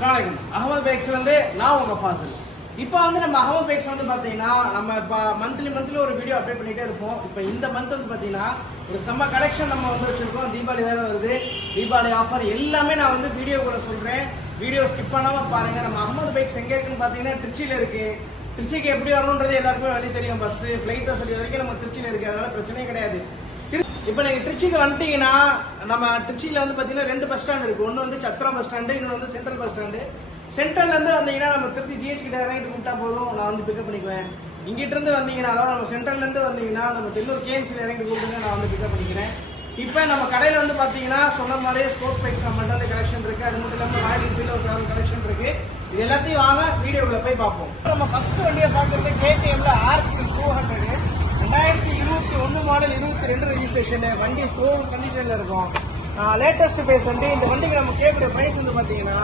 அகமது பைக்ஸ்ல இருந்து நான் உங்க ஃபாசில். இப்போ வந்து நம்ம அகமது பைக்ஸ் வந்து பாத்தீங்கன்னா நம்ம இப்போ மந்த்லி ஒரு வீடியோ அப்டேட் பண்ணிட்டே இருப்போம். இப்போ இந்த மந்த் வந்து பாத்தீங்கன்னா ஒரு செம்ம கலெக்ஷன் நம்ம வந்து வச்சிருக்கோம். தீபாவளி வேற வருது, தீபாவளி ஆஃபர் எல்லாமே நான் வந்து வீடியோ கூட சொல்றேன். வீடியோ ஸ்கிப் பண்ணாம பாருங்க. நம்ம அகமது பைக்ஸ் எங்க இருக்குன்னு பாத்தீங்கன்னா திருச்சியில இருக்கு. திருச்சிக்கு எப்படி வரணுன்றது எல்லாருக்குமே வழி தெரியும். பஸ் ஃபிளைட் வசதி வரைக்கும் நம்ம திருச்சியில இருக்கு, அதனால பிரச்சனையே கிடையாது. இப்போ நீங்க திருச்சிக்கு வந்துட்டீங்கன்னா நம்ம திருச்சியில வந்து பாத்தீங்கன்னா 2 பஸ் ஸ்டாண்ட் இருக்கு. ஒன்னு வந்து சத்திரம் பஸ் ஸ்டாண்டு, இன்னொன்று வந்து சென்ட்ரல் பஸ் ஸ்டாண்டு. சென்ட்ரல்ல இருந்து வந்தீங்கன்னா நம்ம திருச்சி ஜிஎஸ் கிட்ட இறங்கிட்டு கூப்பிட்டா போதும், நான் வந்து பிக்கப் பண்ணிக்குவேன். இங்கிட்ட இருந்து வந்தீங்கன்னா, அதாவது நம்ம சென்ட்ரல்ல இருந்து வந்தீங்கன்னா நம்ம தென்னூர் கேஎம்சில இறங்கிட்டு கூப்பிடுங்க, நான் வந்து பிக்கப் பண்ணிக்கிறேன். இப்போ நம்ம கடையில வந்து பாத்தீங்கன்னா சொன்ன மாதிரியே ஸ்போர்ட்ஸ் பைக்ஸ் நம்மள்ட்ட வந்து கலெக்ஷன் இருக்கு. அது மட்டும் இல்லாமல் ராயல் என்ஃபீல்ட் கலெக்ஷன் இருக்கு. இது எல்லாத்தையும் வாங்க வீடியோக்குள்ள போய் பார்ப்போம். நம்ம ஃபர்ஸ்ட் வண்டியை பார்க்கறது கேடிஎம்ல RC 200 2021 மாடல் 22 ரெஜிஸ்ட்ரேஷன். வண்டி ஷோரூம் கண்டிஷன்ல இருக்கும். லேட்டஸ்ட் பேஸ் வண்டி. இந்த வண்டிக்கு நம்ம கேட்குற பிரைஸ் வந்து பாத்தீங்கன்னா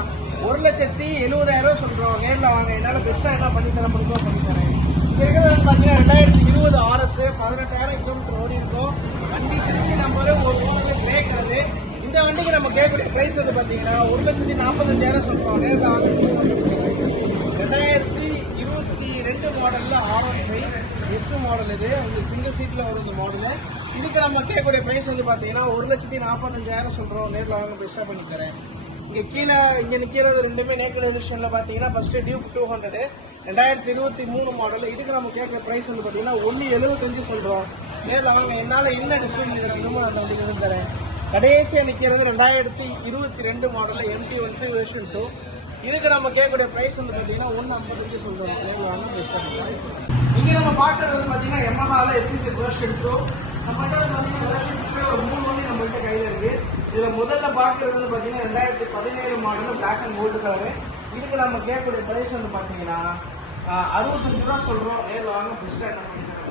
1,70,000 சொல்றோம். நேரில் வாங்க, என்னால பெஸ்டா என்ன பண்ணி தர முடியுமோ பண்ணி தரேன். இது இருக்கிறது பாத்தீங்கன்னா 2020 RS 18,000 கிலோமீட்டர் ஓடி இருக்கும். வண்டி திருச்சி நம்பர் ஒரு ஓனர் கிரே கலரு. இந்த வண்டிக்கு நம்ம கேட்கக்கூடிய பிரைஸ் வந்து பாத்தீங்கன்னா 1,45,000 சொல்றோம். நேரில் வாங்க 2022 மாடல்ல R15 S மாடல். இது உங்களுக்கு சிங்கிள் சீட்ல வரும் இந்த மாடல். இதுக்கு நம்ம கேட்கக்கூடிய பிரைஸ் வந்து பாத்தீங்கன்னா 1,45,000 சொல்றோம். நேரில் வாங்க பெஸ்டா பண்ணி தரேன். இங்க கீழே இங்க நிக்கிறது ரெண்டுமே நேக்கல் எடிஷன்ல பாத்தீங்கன்னா ஃபர்ஸ்ட் டியூக் 200 2023 மாடல். இதுக்கு நம்ம கேட்கிற பிரைஸ் வந்து பாத்தீங்கன்னா 1,75 சொல்றோம். நேரில் வாங்க, என்னால என்ன டிஸ்கவுண்ட் கிடைக்குமோ அந்த வண்டிக்கு தரேன். கடைசியா நிக்கிறது 2022 மாடல் MT-15 வெர்ஷன் 2. இதுக்கு நம்ம கேட்கக்கூடிய பிரைஸ் வந்து பாத்தீங்கன்னா 1,55 சொல்றோம். நேரில் வாங்க பெஸ்டா பண்ணுறேன். இங்க நம்ம பாக்குறது வந்து பாத்தீங்கன்னா Yamahaல FZ வெர்ஷன் 2. நம்மகிட்ட பாத்தீங்கன்னா வெர்ஷன் 2 ஒரு 3 வண்டி நம்மகிட்ட கையில இருக்கு. இதுல முதல்ல பாக்குறது வந்து பாத்தீங்கன்னா 2017 model black and gold colour. இதுக்கு நம்ம கேட்கக்கூடிய பிரைஸ் வந்து பாத்தீங்கன்னா 65 ரூபா சொல்றோம். நேரில் வாங்க பெஸ்டா என்ன பண்ணி தரேன்.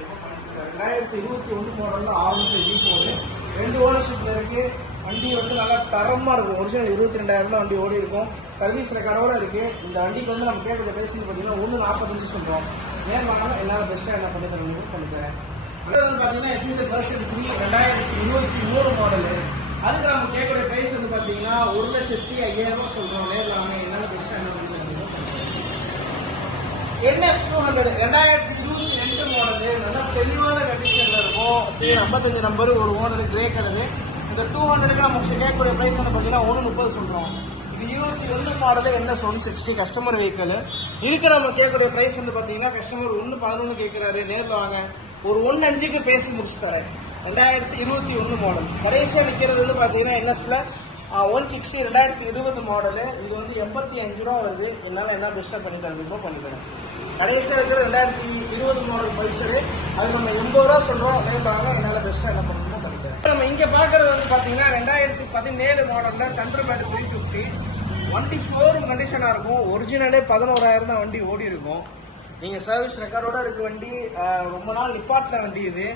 2021 மாடல்ல R15 V4 2 ஓனர்ஷிப்ல இருக்கு. வண்டி வந்து நல்லா தரமா இருக்கும். ஒரிஜினல் 22,000 வண்டி ஓடி இருக்கும். சர்வீஸ் ரெக்கார்டோட இருக்கு. இந்த வண்டிக்கு வந்து நம்ம கேட்கக்கூடிய பிரைஸ் வந்து பாத்தீங்கன்னா 1,45 சொல்றோம். நேர் வாங்க, என்னால பெஸ்டா என்ன பண்ணி தரணும் பண்ணி தரேன். பாத்தீங்கன்னா FZ வெர்ஷன் 3 2023 மாடல். அதுக்கு நம்ம கேட்கக்கூடிய பிரைஸ் வந்து பாத்தீங்கன்னா 1,05,000 சொல்றோம். நேரில் வாங்க, என்னால பெஸ்டா என்ன பண்ணி தரணும். NS 200 2022 model. நல்லா தெளிவான கண்டிஷன்ல இருக்கும். 55 நம்பர் ஒரு ஓனர் கிரே கலரு. இந்த 200க்கு நம்ம கேட்கக்கூடிய பிரைஸ் வந்து பாத்தீங்கன்னா 1,30 சொல்றோம். இது 21 மாடல் NS 160 கஸ்டமர் வெஹிக்கல். இதுக்கு நம்ம கேட்கக்கூடிய பிரைஸ் வந்து பாத்தீங்கன்னா கஸ்டமர் 1,11 கேட்கிறாரு. நேரில் வாங்க, ஒரு 1,05க்கு பேசி முடிச்சு தரேன். 2021 மாடல். கடைசியா நிக்கிறது வந்து பாத்தீங்கன்னா NSல 160 2020 மாடல். இது வந்து 85 ரூபா வருது. என்னால என்ன பெஸ்டா பண்ணி தரணுமோ பண்ணி தரேன். கடைசியா இருக்கிற 2020 மாடல் பல்சரு. அது நம்ம 80 ரூபா சொல்றோம். நேரில் வாங்க, என்னால பெஸ்டா என்ன பண்ணணுமோ பண்ணி தரேன். நம்ம இங்க பாக்குறது வந்து பாத்தீங்கன்னா 2017 மாடல்ல தண்டர்பேர்ட் 350. வண்டி ஷோரூம் கண்டிஷனா இருக்கும். ஒரிஜினலே 11,000 தான் வண்டி ஓடி இருக்கும். நீங்க சர்வீஸ் ரெக்கார்டோட இருக்கு வண்டி. ரொம்ப நாள் நிப்பாட்டின வண்டி இது.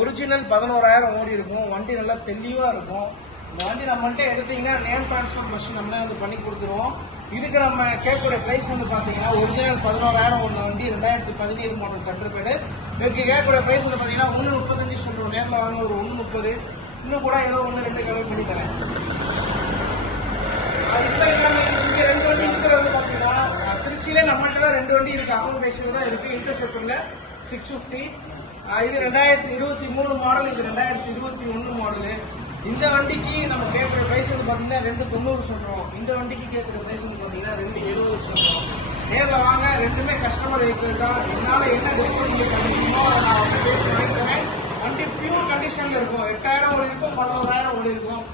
ஒரிஜினல் 11,000 ஓடி இருக்கும். வண்டி நல்லா தெளிவா இருக்கும். இந்த வண்டி நம்மள்கிட்ட எடுத்தீங்கன்னா நேம் டிரான்ஸ்ஃபர் மிஷின் நம்மளே வந்து பண்ணி கொடுத்துருவோம். இதுக்கு நம்ம கேட்கக்கூடிய பிரைஸ் வந்து பாத்தீங்கன்னா ஒரிஜினல் 11,000 ஒன்று வண்டி 2017 மாடல் தண்டர்பேர்டு. இதுக்கு கேட்கக்கூடிய பிரைஸ் வந்து பாத்தீங்கன்னா 1,35 சொல்றோம். நேரில் வாங்க, ஒரு 1,30 இன்னும் கூட ஏதோ 1-2 கம்மி பண்ணி தரேன். இங்க 2 வண்டி இருக்கிறது பாத்தீங்கன்னா திருச்சியில நம்மகிட்ட தான் 2 வண்டி இருக்கு. அகமது பைக்ஸ்ல தான் இருக்கு. இன்டர்செப்டர்ல 650. இது 2023 மாடல். இது 2021 மாடலு. இந்த வண்டிக்கு நம்ம கேட்கிற பிரைஸ் வந்து பாத்தீங்கன்னா 2,90 சொல்றோம். இந்த வண்டிக்கு கேட்கிற பிரைஸ் வந்து பாத்தீங்கன்னா 2,70 சொல்றோம். நேரில் வாங்க, ரெண்டுமே கஸ்டமர் வெஹிக்கிள் தான். என்னால என்ன டிஸ்கவுண்ட் பண்ணிக்கணுமோ நான் வந்து பேசி வாங்கிக்கிறேன். வண்டி பியூர் கண்டிஷன்ல இருக்கும். 8,000 ஓடி இருக்கும், 11,000 ஓடி இருக்கும்.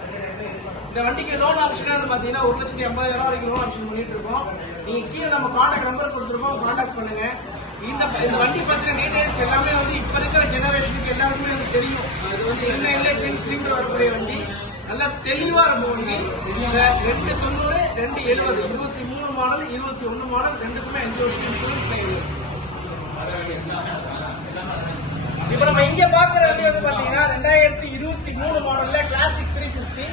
இந்த வண்டிக்கு லோன் ஆப்ஷன் வந்து பாத்தீங்கன்னா 1,80,000 வரைக்கும் லோன் ஆப்ஷன் பண்ணிட்டு இருக்கோம். நீங்க கீழே நம்ம கான்டாக்ட் நம்பர் கொடுத்துருக்கோம், கான்டாக்ட் பண்ணுங்க. இந்த வண்டி பத்தின டீடைல்ஸ் எல்லாமே வந்து இப்ப இருக்கிற ஜெனரேஷனுக்கு எல்லாருக்குமே வந்து தெரியும். அது வந்து என்ன இல்லை ஸ்லிம் வரக்கூடிய வண்டி. நல்லா தெளிவா இருக்கும் வண்டி. இந்த 2,90 2,70 23 மாடல் 21 மாடல் ரெண்டுக்குமே 5 வருஷம் இன்சூரன்ஸ் கையில். இப்ப நம்ம இங்க பாக்குற வண்டி வந்து பாத்தீங்கன்னா 2023 மாடல்ல கிளாசிக் 350.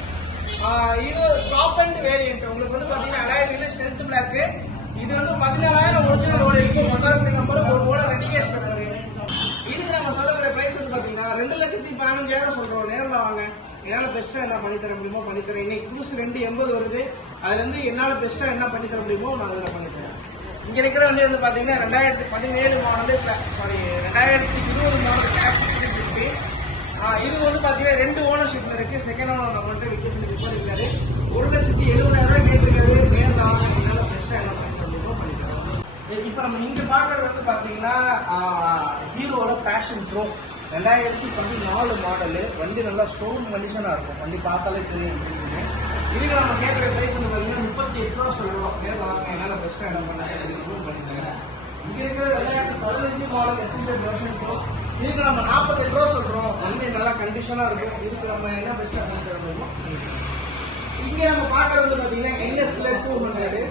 இது டாப் அண்ட் வேரியன்ட். உங்களுக்கு வந்து பாத்தீங்கன்னா அலாய் வீல் ஸ்ட்ரென்த் பிளாக். இது வந்து 14,000 ஒரிஜினல் ஓடி இருக்கும். 10,000 நம்பர் ஒரு ஓனர் ரெடிகேஷன் நம்பர். இதுக்கு நம்ம சொல்லக்கூடிய பிரைஸ் வந்து பாத்தீங்கன்னா 2,15,000 சொல்றோம். நேரில் வாங்க, என்னால பெஸ்டா என்ன பண்ணி தர முடியுமோ பண்ணி தரேன். இன்னைக்கு புதுசு 2,80 வருது. அதுல இருந்து என்னால பெஸ்டா என்ன பண்ணி தர முடியுமோ நான் அதில் பண்ணித்தரேன். இங்க இருக்கிற வண்டி வந்து பாத்தீங்கன்னா 2017 மாடல், சாரி 2020 மாடல் கிளாசிக் 350. இது வந்து பாத்தீங்கன்னா 2 ஓனர்ஷிப்ல இருக்கு. செகண்ட் ஓனர் நம்மள்ட்ட விக்கேஷன் ரிப்போர்ட் இருக்காரு. 1,70,70,000 கேட்டிருக்காரு. நேரில் வாங்க, என்னால பெஸ்டா என்ன பண்ணி தர முடியுமோ பண்ணித்தரேன். இப்ப நம்ம இங்க பாக்குறது வந்து பாத்தீங்கன்னா ஹீரோட பேஷன் ப்ரோ 2014 மாடலு. வண்டி நல்லா ஷோரூம் கண்டிஷனா இருக்கும். வண்டி பார்த்தாலே தெரியும். இதுக்கு நம்ம கேட்குற பிரைஸ் வந்து பார்த்தீங்கன்னா 38 ரூபா சொல்லுவோம். நேரில் வாங்க, என்னால் பெஸ்ட்டாக என்ன பண்ணித்தரேன். இங்கே இருக்கிற 2015 மாடல் எஃபிஷியன்ட் வெர்ஷன் ப்ரோ. இதுக்கு நம்ம 48 ரூபா சொல்கிறோம். வண்டி நல்லா கண்டிஷனாக இருக்கும். இதுக்கு நம்ம என்ன பெஸ்ட்டாக பண்ணி தர முடியுமோ. இங்கே நம்ம பார்க்குறது வந்து பார்த்தீங்கன்னா NSல 200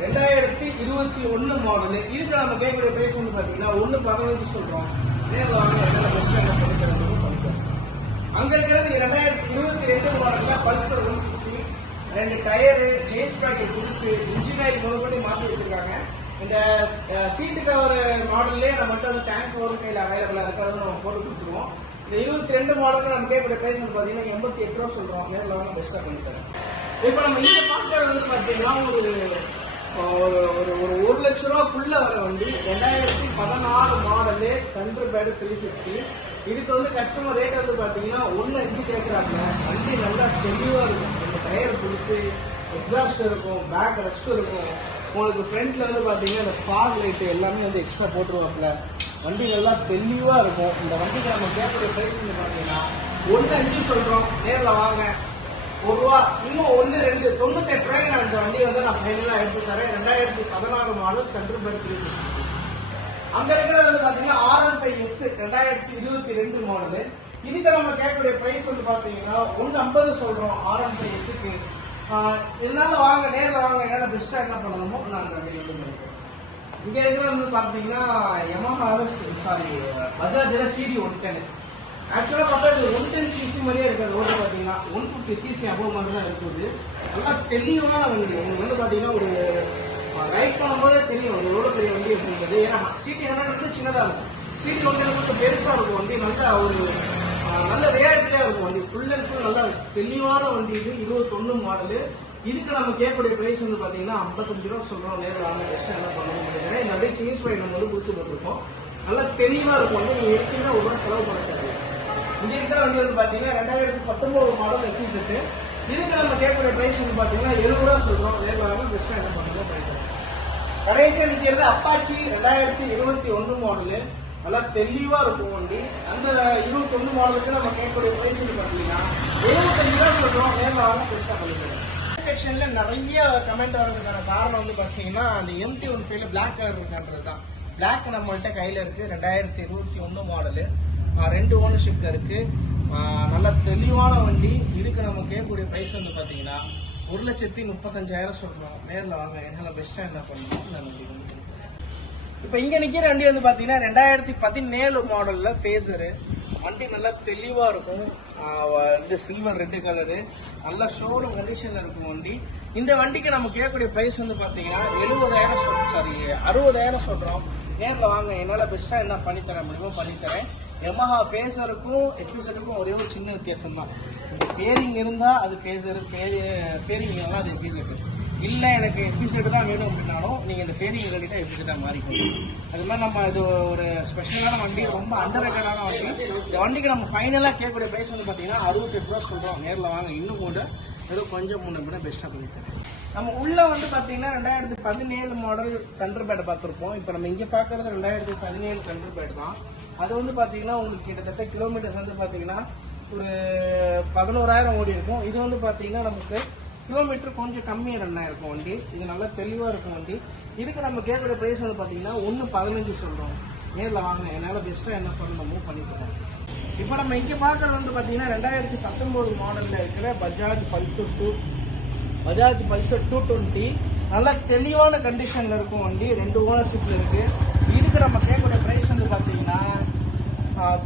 2021 மாடலு. இதுக்கு நம்ம கேட்குற பிரைஸ் வந்து பார்த்தீங்கன்னா 115 சொல்கிறோம். நேரில் வாங்க, என்னால் பெஸ்ட்டாக என்ன பண்ணி தர முடியுமோ பண்ணித்தரேன். அங்கே இருக்கிறது 2022 மாடலில் பல்சர் 150. 2 டயரு, சேஸ் ப்ராக்கெட் புதுசு, இன்ஜின் ஆயில் முதல்படி மாற்றி வச்சிருக்காங்க. இந்த சீட்டு கவர் மாடல்லே நம்மகிட்ட வந்து டேங்க் கவரும் கையில் அவைலபிளாக இருக்கு. அதை நம்ம போட்டு கொடுத்துருவோம். இந்த 22 மாடலுக்கு நம்ம கேட்கக்கூடிய பிரைஸ் வந்து பார்த்தீங்கன்னா 88 ரூபா சொல்கிறோம். நேரில் வந்து பெஸ்ட்டாக பண்ணித்தரேன். இப்போ நம்ம இங்கே பார்க்கறது வந்து பார்த்தீங்கன்னா ஒரு 1 லட்ச ரூபாக்குள்ள வர வண்டி 2016 மாடலு தண்டர்பேர்டு 350. இதுக்கு வந்து கஸ்டமர் ரேட் வந்து பார்த்தீங்கன்னா 1.5 கேட்குறாங்க. வண்டி நல்லா தெளிவாக இருக்கும். இந்த டயர் புதுசு, எக்ஸாஸ்ட் இருக்கும், பேக் ரெஸ்ட் இருக்கும். உங்களுக்கு ஃப்ரண்ட்ல வந்து பார்த்தீங்கன்னா இந்த ஃபாக் லைட்டு எல்லாமே வந்து எக்ஸ்ட்ரா போட்டுருவாப்புல. வண்டி நல்லா தெளிவாக இருக்கும். இந்த வண்டிக்கு நம்ம கேட்கக்கூடிய ப்ரைஸ் வந்து பார்த்தீங்கன்னா 1.5 சொல்கிறோம். நேரில் வாங்க, 1 ரூபா இன்னும் 1, 2 98 ரூபாய்க்கு நான் இந்த வண்டியை வந்து நான் ஃபைனலாக எடுத்து தரேன். 2016 மாடல் தண்டர்பேர்டு 350. அங்க இருக்கிறது வந்து பாத்தீங்கன்னா R15S 2022 மாடலு. இதுக்கு நம்ம கேட்கக்கூடிய பிரைஸ் வந்து பாத்தீங்கன்னா 150 சொல்றோம். R15Sக்கு இதனால வாங்க, நேரில் வாங்க, என்னால பெஸ்டா என்ன பண்ணணுமோ நான் அந்த வண்டியை வந்து பண்ணிக்கிறேன். இங்க இருக்கிறது வந்து பாத்தீங்கன்னா Yamaha பஜாஜ் CD 110. ஆக்சுவலா பார்த்தா இது 110cc மாதிரியே இருக்காது. ரோடு பாத்தீங்கன்னா 150cc அபோவ் மாதிரி தான் இருக்குது. நல்லா தெளிவான வண்டி. உங்களுக்கு வந்து பாத்தீங்கன்னா ஒரு ரைட் பண்ணும்போதே தெரியும் ஒரு எவ்வளோ பெரிய வண்டி அப்படிங்கிறது. ஏன்னா சிடி 100 வந்து சின்னதாக இருக்கும், சிடி 110 கொஞ்சம் பெருசாக இருக்கும். வண்டி நல்ல ரியாலிட்டியாக இருக்கும். வண்டி ஃபுல் அண்ட் ஃபுல் நல்லா தெளிவான வண்டி. இது 21 மாடலு. இதுக்கு நம்ம கேட்கக்கூடிய பிரைஸ் வந்து பார்த்தீங்கன்னா 55 ரூபா சொல்கிறோம். நேரில் வாங்க, பெஸ்ட்டாக என்ன பண்ணணும் அப்படின்னா இந்த அப்படியே சேஞ்ச் பண்ணி நம்ம வந்து புதுசு போட்டிருக்கோம். நல்லா தெளிவாக இருக்கும். வந்து நீங்கள் எடுத்தீங்கன்னா 1 ரூபா செலவு பண்ண தேவையில்லை. இங்கே இருக்கிற வண்டி வந்து பார்த்தீங்கன்னா 2019 மாடல் எஃபிஷியன்ட். இதுக்கு நம்ம கேட்கக்கூடிய பிரைஸ் வந்து பார்த்தீங்கன்னா 70 ரூபா சொல்கிறோம். நேரில் வாங்க, பெஸ்ட்டாக என்ன பண்ணணும் பண்ணிக்கலாம். கடைசியா நிக்கிறது அப்பாச்சி 2021 மாடலு. நல்லா தெளிவா இருக்கும் வண்டி. அந்த 21 மாடலுக்கு நம்ம கேட்கக்கூடிய பிரைஸ் பாத்தீங்கன்னா 75 ரூபா சொல்றோம். நேரில் வாங்க, பெஸ்டா பண்ணிக்கலாம். செக்ஷன்ல நிறைய கமெண்ட் வர்றதுக்கான காரணம் வந்து பாத்தீங்கன்னா அந்த MT-15 பிளாக் கலர் இருக்கான்றது தான். பிளாக் நம்மள்கிட்ட கையில இருக்கு. 2021 மாடலு, 2 ஓனர்ஷிப்ல இருக்கு. நல்ல தெளிவான வண்டி. இதுக்கு நம்ம கேட்கக்கூடிய பிரைஸ் வந்து பாத்தீங்கன்னா 1,35,000 சொல்றோம். நேரில் வாங்க, என்னால பெஸ்டா என்ன பண்ணணும் நான் வண்டி வந்து. இப்போ இங்க நிக்கிற வண்டி வந்து பாத்தீங்கன்னா 2017 மாடல்ல ஃபேசரு. வண்டி நல்லா தெளிவா இருக்கும். இந்த சில்வர் ரெட் கலரு, நல்லா ஷோரூம் கண்டிஷன்ல இருக்கும் வண்டி. இந்த வண்டிக்கு நம்ம கேட்கக்கூடிய பிரைஸ் வந்து பாத்தீங்கன்னா 60,000 சொல்றோம். நேரில் வாங்க, என்னால பெஸ்டா என்ன பண்ணித்தர முடியுமோ பண்ணித்தரேன். Yamaha ஃபேசருக்கும் எஃபிசெட்டுக்கும் ஒரே ஒரு சின்ன வித்தியாசம் தான். இப்போ ஃபேரிங் இருந்தால் அது ஃபேசரு, ஃபேரிங் இருந்தால் அது எஃபிசெட்டு. இல்லை எனக்கு எஃபிசெட்டு தான் வேணும் அப்படின்னாலும் நீங்கள் இந்த ஃபேரிங் கட்டிட்டா எஃபிசெட்டாக மாறிக்கணும். அது மாதிரி நம்ம இது ஒரு ஸ்பெஷலான வண்டி, ரொம்ப அண்டர் ரேட்டடான வண்டி. இந்த வண்டிக்கு நம்ம ஃபைனலாக கேட்கக்கூடிய ப்ரைஸ் வந்து பார்த்தீங்கன்னா 68 ரூபா சொல்கிறோம். நேரில் வாங்க, இன்னும் கூட ஏதோ கொஞ்சம் முன்ன கூட பெஸ்ட்டாக பண்ணித்தரேன். நம்ம உள்ள வந்து பார்த்தீங்கன்னா 2017 மாடல் தண்டர்பேர்டு பார்த்துருப்போம். இப்போ நம்ம இங்கே பார்க்குறது 2017 தண்டர்பேர்டு தான். அது வந்து பார்த்தீங்கன்னா உங்களுக்கு கிட்டத்தட்ட கிலோமீட்டர்ஸ் வந்து பார்த்தீங்கன்னா ஒரு 11,000 ஓடி இருக்கும். இது வந்து பார்த்தீங்கன்னா நமக்கு கிலோமீட்டர் கொஞ்சம் கம்மியாக ரன் ஆயிருக்கும் வண்டி. இது நல்லா தெளிவாக இருக்கும் வண்டி. இதுக்கு நம்ம கேட்குற ப்ரைஸ் வந்து பார்த்தீங்கன்னா 1,15 சொல்கிறோம். நேரில் வாங்க, என்னால் பெஸ்ட்டாக என்ன பண்ணணுமோ பண்ணிக்கிறோம். இப்போ நம்ம இங்கே பார்க்குறது வந்து பார்த்தீங்கன்னா 2019 மாடலில் இருக்கிற பஜாஜ் பல்சர் 220. நல்லா தெளிவான கண்டிஷனில் இருக்கும் வண்டி. 2 ஓனர்ஷிப்பில் இருக்குது. இதுக்கு நம்ம கேட்கக்கூடிய ப்ரைஸ் வந்து பார்த்தீங்கன்னா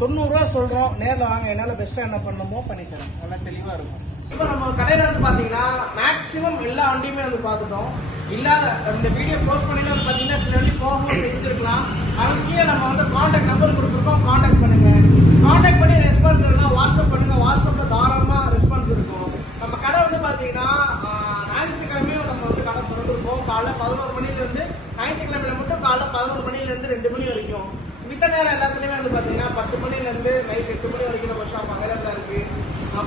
90 ரூபா சொல்கிறோம். நேரில் வாங்க, என்னால் பெஸ்ட்டாக என்ன பண்ணணுமோ பண்ணிக்கிறேன். நல்லா தெளிவாக இருக்கும். இப்போ நம்ம கடையில் வந்து பார்த்தீங்கன்னா மேக்ஸிமம் எல்லா வண்டியுமே வந்து பார்த்துட்டோம். இல்லாத இந்த வீடியோ போஸ்ட் பண்ணில வந்து பார்த்தீங்கன்னா சில வண்டி போகவும் செஞ்சுருக்கலாம். அதுக்கே நம்ம வந்து கான்டாக்ட் நம்பர் கொடுத்துருக்கோம். கான்டாக்ட் பண்ணுங்க. கான்டாக்ட் பண்ணி ரெஸ்பான்ஸ் இல்லைன்னா வாட்ஸ்அப் பண்ணுங்க. வாட்ஸ்அப்பில் தாராளமாக ரெஸ்பான்ஸ் இருக்கும். நம்ம கடை வந்து பார்த்தீங்கன்னா ஞாயிற்றுக்கிழமையும் 11 மணிலேருந்து ஞாயிற்றுக்கிழமையில மட்டும் காலைல 11 மணிலேருந்து 2 மணி வரைக்கும். மித்த நேரம் எல்லாத்துலேயுமே வந்து பார்த்தீங்கன்னா 10 மணிலேருந்து நைட் 8 மணி வரைக்கும் நம்ம ஷாப் அவைலபிளாக இருக்குது.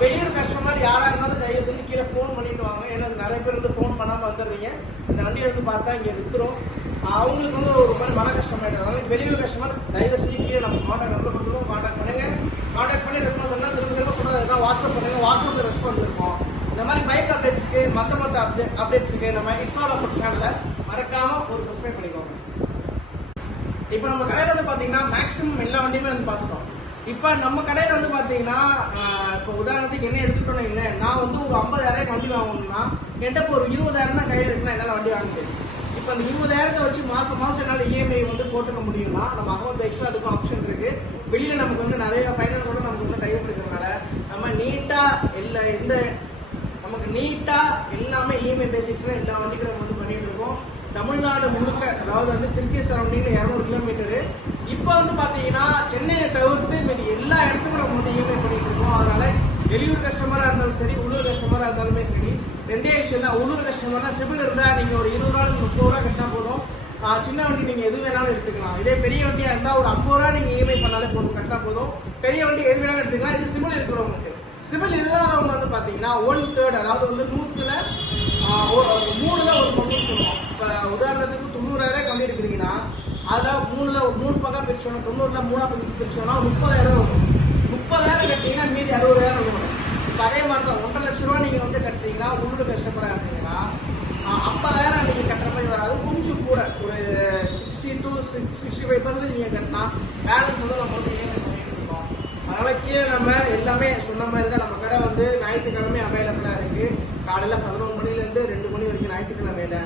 வெளியூர் கஸ்டமர் யாராக இருந்தாலும் தயவு செஞ்சு கீழே ஃபோன் பண்ணிட்டு வாங்க. ஏன்னா நிறைய பேர் வந்து ஃபோன் பண்ணாமல் வந்துடுறீங்க. இந்த வண்டியை வந்து பார்த்தா இங்கே விற்றுரும். அவங்களுக்கு வந்து ஒரு மாதிரி மன கஷ்டம் ஆகிடும். அதனால வெளியூர் கஸ்டமர் தயவு செஞ்சு கீழே நம்ம கான்டாக்ட் நம்பர் கொடுத்துருவோம். கான்டாக்ட் பண்ணுங்க. கான்டாக்ட் பண்ணி ரெஸ்பான்ஸ் பண்ணால் திரும்ப சொல்கிறதுனா வாட்ஸ்அப் பண்ணுங்க. வாட்ஸ்அப்பில் ரெஸ்பான்ஸ் இருக்கும். இந்த மாதிரி பைக் அப்டேட்ஸுக்கு மற்ற அப்டேட்ஸுக்கு நம்ம இட்ஸ் ஆல் அபவுட் சேனலை மறக்காம ஒரு சப்ஸ்கிரைப் பண்ணிக்கோங்க. இப்போ நம்ம கடையில் வந்து பார்த்தீங்கன்னா மேக்ஸிமம் எல்லா வண்டியுமே வந்து பார்த்துட்டோம். இப்போ நம்ம கடையில் வந்து பார்த்தீங்கன்னா இப்போ உதாரணத்துக்கு என்ன எடுத்துக்கிட்டோம் இல்லை, நான் வந்து ஒரு 50,000 வண்டி வாங்கணும்னா என்கிட்ட இப்போ ஒரு 20,000 தான் கையில் இருக்குன்னா என்னால் வண்டி வாங்க முடியும். இப்போ அந்த 20,000 வச்சு மாதம் என்னால் இஎம்ஐ வந்து போட்டுக்க முடியும்னா நம்ம அகமது பைக்ஸில் அதுக்கும் ஆப்ஷன் இருக்குது. வெளியில் நமக்கு வந்து நிறைய ஃபைனான்ஸோட நமக்கு வந்து டைப் இருக்கிறதுனால நம்ம நீட்டாக எல்லாமே இஎம்ஐ பேசிக்ஸில் எல்லா வண்டிக்கும் நம்ம வந்து பண்ணிட்டு இருக்கோம். தமிழ்நாடு முழுக்க, அதாவது வந்து திருச்சி சரௌண்டிங்கில் 200 கிலோமீட்டரு. இப்போ வந்து பார்த்தீங்கன்னா சென்னையை தவிர்த்து மீதி எல்லா இடத்துக்கும் நம்ம வந்து இஎம்ஐ பண்ணிட்டு இருக்கோம். அதனால வெளியூர் கஸ்டமராக இருந்தாலும் சரி, உள்ளூர் கஸ்டமராக இருந்தாலுமே சரி, ரெண்டே விஷயம் தான். உள்ளூர் கஸ்டமர்னா சிபில் இருந்தால் நீங்கள் ஒரு 20 ரூபா 30 ரூபா கட்டினா போதும். சின்ன வண்டி நீங்கள் எது வேணாலும் எடுத்துக்கலாம். இதே பெரிய வண்டியாக இருந்தால் ஒரு 50 ரூபா நீங்கள் இஎம்ஐ பண்ணாலே போதும், கட்டினா போதும். பெரிய வண்டி எது வேணாலும் எடுத்துக்கலாம். இது சிபில் இருக்கிறவங்களுக்கு. சிபில் இல்லாதவங்க வந்து பார்த்தீங்கன்னா 1/3, அதாவது வந்து 100ல் 3ல் ஒரு பங்கு சொல்லுவோம். இப்போ உதாரணத்துக்கு 90,000 வண்டி எடுக்கிறீங்கன்னா அதில் 3 பக்கம் பிரிச்சோன்னா 90ல் 3 பக்கம் பிரிச்சோன்னா 30,000 வரும். 30,000 கட்டிங்கன்னா மீதி 60,000 வரும். இப்போ அதே மாதிரி தான் 1.5 லட்ச ரூபா நீங்கள் வந்து கட்டுறீங்கன்னா உள்ளூர் கஷ்டப்படாக இருந்தீங்கன்னா 50,000 நீங்கள் கட்டுற மாதிரி வராது. கொஞ்சம் கூட ஒரு 60 to 65% நீங்கள் கட்டினா பேலன்ஸ் வந்து நம்ம வந்து ஏன் பண்ணிட்டு இருக்கோம். அதனால் கீழே நம்ம எல்லாமே சொன்ன மாதிரி தான். நம்ம கடை வந்து ஞாயிற்றுக்கிழமை அவைலபிளாக இருக்குது. காலையில் 11 மணிலேருந்து 2 மணி வரைக்கும் ஞாயிற்றுக்கிழமையில.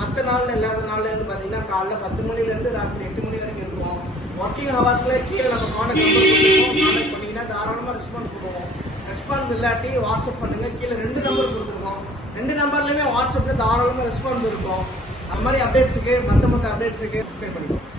மற்ற நாளில் இல்லாத நாளில் வந்து பார்த்தீங்கன்னா காலைல 10 மணிலேருந்து ராத்திரி 8 மணி வரைக்கும் இருக்கும். ஒர்க்கிங் ஹவர்ஸில் கீழே நம்ம கான்டாக்ட் பண்ணிங்கன்னா தாராளமாக ரெஸ்பான்ஸ் பண்ணுவோம். ரெஸ்பான்ஸ் இல்லாட்டி வாட்ஸ்அப் பண்ணுங்கள். கீழே 2 நம்பர் கொடுத்துருக்கோம். 2 நம்பர்லையுமே வாட்ஸ்அப்பில் தாராளமாக ரெஸ்பான்ஸ் இருக்கும். அது மாதிரி அப்டேட்ஸுக்கு மற்ற அப்டேட்ஸுக்கு சப்ஸ்கிரைப் பண்ணிக்கோங்க.